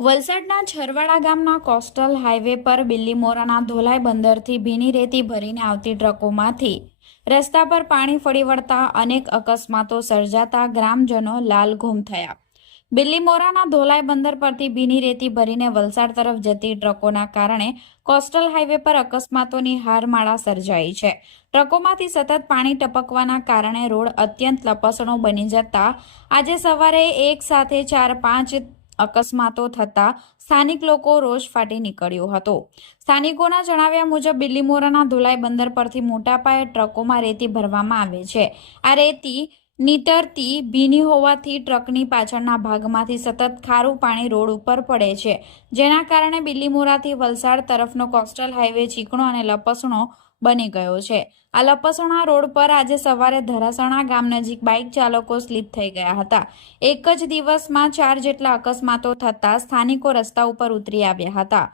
વલસાડના છરવાડા ગામના coastal highway પર બિલ્લીમોરાના ધોલાઈ બંદરથી ભીની રેતી ભરીને આવતી ટ્રકોમાંથી રસ્તા પર પાણી ફરી વળતા અનેક અકસ્માતો સર્જાતા ગ્રામજનો લાલઘૂમ થયા। બિલ્લીમોરાના ધોલાઈ બંદર પરથી ભીની રેતી ભરીને વલસાડ તરફ જતી ટ્રકોના કારણે કોસ્ટલ હાઈવે પર અકસ્માતોની હારમાળા સર્જાઈ છે। ટ્રકોમાંથી સતત પાણી ટપકવાના કારણે રોડ અત્યંત લપસણો બની જતા આજે સવારે એક સાથે 4-5 અકસ્માતો થતા સ્થાનિક લોકો રોષ ફાટી નીકળ્યો હતો। સ્થાનિકોના જણાવ્યા મુજબ બિલ્લીમોરાના ધોલાઈ બંદર પરથી મોટા પાયે ટ્રકોમાં રેતી ભરવામાં આવે છે। આ રેતી નીતરતી ભીની હોવાથી ટ્રકની પાછળના ભાગમાંથી સતત ખારું પાણી રોડ ઉપર પડે છે, જેના કારણે બિલ્લીમોરાથી વલસાડ તરફનો કોસ્ટલ હાઈવે ચીકણો અને લપસણો બની ગયો છે। આ લપસણા રોડ પર આજે સવારે ધરાસણા ગામ નજીક બાઇક ચાલકો સ્લીપ થઈ ગયા હતા। એક જ દિવસમાં 4 જેટલા અકસ્માતો થતા સ્થાનિકો રસ્તા ઉપર ઉતરી આવ્યા હતા।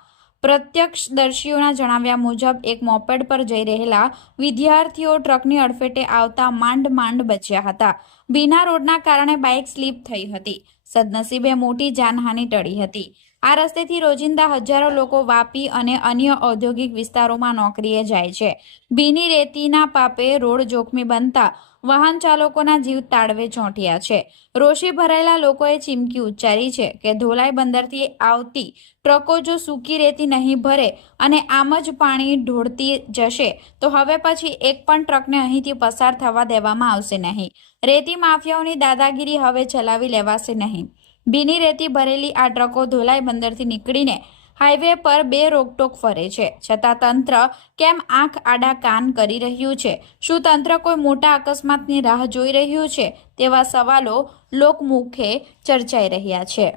પ્રત્યક્ષદર્શીઓના જણાવ્યા મુજબ એક મોપેડ પર જઈ રહેલા વિદ્યાર્થીઓ ટ્રકની અડફેટે આવતા માંડ બચ્યા હતા। ભીના રોડના કારણે બાઇક સ્લીપ થઈ હતી। સદનસીબે મોટી જાનહાનિ ટળી હતી। આ રસ્તેથી રોજિંદા હજારો લોકો વાપી અને અન્ય ઔદ્યોગિક વિસ્તારોમાં નોકરીએ જાય છે। ભીની રેતીના પાપે રોડ જોખમી બનતા વાહન ચાલકોના જીવ તાળવે ચોંટ્યા છે। રોષે ભરાયેલા લોકોએ ચીમકી ઉચ્ચારી છે કે ધોલાઈ બંદરથી આવતી ટ્રકો જો સૂકી રેતી નહીં ભરે અને આમ જ પાણી ઢોળતી જશે તો હવે પછી એક પણ ટ્રકને અહીંથી પસાર થવા દેવામાં આવશે નહીં। રેતી માફિયાઓની દાદાગીરી હવે ચલાવી લેવાશે નહીં। ભીની રેતી ભરેલી આ ટ્રકો ધોલાઈ બંદરથી નીકળીને હાઈવે પર બે રોકટોક ફરે છે, છતાં તંત્ર કેમ આંખ આડા કાન કરી રહ્યું છે? શું તંત્ર કોઈ મોટા અકસ્માતની રાહ જોઈ રહ્યું છે? તેવા સવાલો લોકમુખે ચર્ચાઈ રહ્યા છે।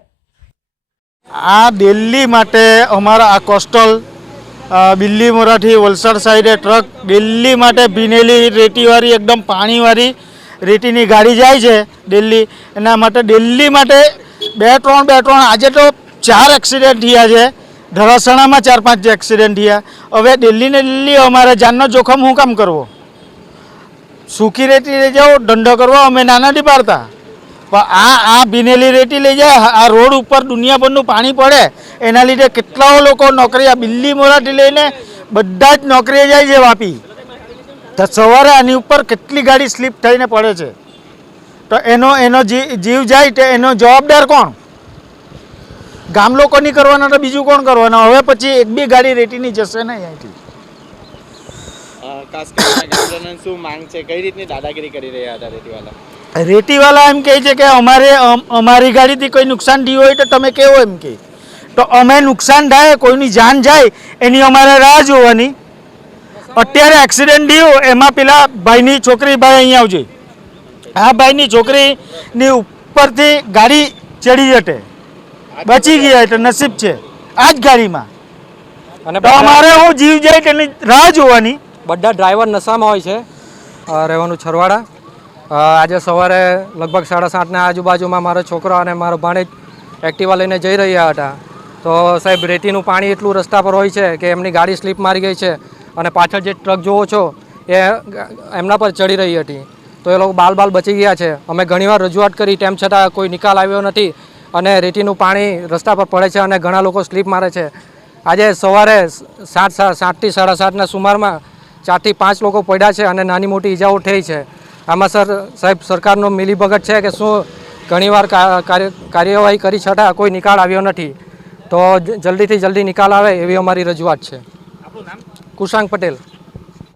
આ દિલ્હી માટે અમારા આ કોસ્ટલ બિલ્લીમોરાથી વલસાડ સાઈડે ટ્રક દિલ્હી માટે ભીનેલી રેતીવાળી એકદમ પાણીવાળી રેતીની ગાડી જાય છે દિલ્હી। એના માટે દિલ્હી માટે બે ત્રણ આજે તો 4 એક્સિડન્ટ થયા છે। ધરાસણામાં 4-5 એક્સિડન્ટ થયા। હવે દિલ્હી અમારે જાનનો જોખમ હું કામ કરવો? સૂકી રેતી લઈ જાઓ, ધંધો કરવો, અમે નાના નથી પાડતા, પણ આ ભીનેલી રેતી લઈ જાય, આ રોડ ઉપર દુનિયાભરનું પાણી પડે એના લીધે કેટલાઓ લોકો નોકરી આ બિલ્લીમોરાથી લઈને બધા જ નોકરીએ જાય છે વાપી। તો સવારે આની ઉપર કેટલી ગાડી સ્લીપ થઈને પડે છે, તો એનો જીવ જાય તો એનો જવાબદાર કોણ? ગામ લોકો નહીં કરવાના તો બીજું કોણ કરવાના? હવે પછી એક બી ગાડી રેતીની જશે નહીં અહીંથી। ખાસ કરીને ગામજનોની શું માંગ છે? કઈ રીતની દાદાગીરી કરી રહ્યા હતા રેતીવાલા? રેતીવાલા એમ કહે છે કે અમારી ગાડીથી કોઈ નુકસાન થયું હોય તો તમે કેવો એમ કહે, તો અમે નુકસાન થાય, કોઈની જાન જાય એની અમારે રાહ જોવાની। અત્યારે એક્સિડન્ટ થયું એમાં પેલા ભાઈની છોકરી, ભાઈ અહીંયા આવજે, આ ભાઈની છોકરીની ઉપરથી ગાડી ચડી જતે, બચી ગયા એટલે નસીબ છે આ જ ગાડીમાં, અને અમારે હું જીવ જાય તેની રાહ જોવાની। બધા ડ્રાઈવર નશામાં હોય છે। રહેવાનું છરવાડા। આજે સવારે લગભગ 7:30ના આજુબાજુમાં મારો છોકરો અને મારો ભાણેજ એક્ટિવા લઈને જઈ રહ્યા હતા, તો સાહેબ રેતીનું પાણી એટલું રસ્તા પર હોય છે કે એમની ગાડી સ્લીપ મારી ગઈ છે અને પાછળ જે ટ્રક જોવો છો એ એમના પર ચડી રહી હતી, તો એ લોકો બાલ બચી ગયા છે। અમે ઘણીવાર રજૂઆત કરી, તેમ છતાં કોઈ નિકાલ આવ્યો નથી અને રેતીનું પાણી રસ્તા પર પડે છે અને ઘણા લોકો સ્લીપ મારે છે। આજે સવારે 7:30થી 7:30ના સુમારમાં 4થી 5 લોકો પડ્યા છે અને નાની મોટી ઈજાઓ થઈ છે। આમાં સાહેબ સરકારનો મિલીભગત છે કે શું? ઘણીવાર કાર્યવાહી કરી છતાં કોઈ નિકાલ આવ્યો નથી, તો જલ્દીથી જલ્દી નિકાલ આવે એવી અમારી રજૂઆત છે। કુશાંગ પટેલ।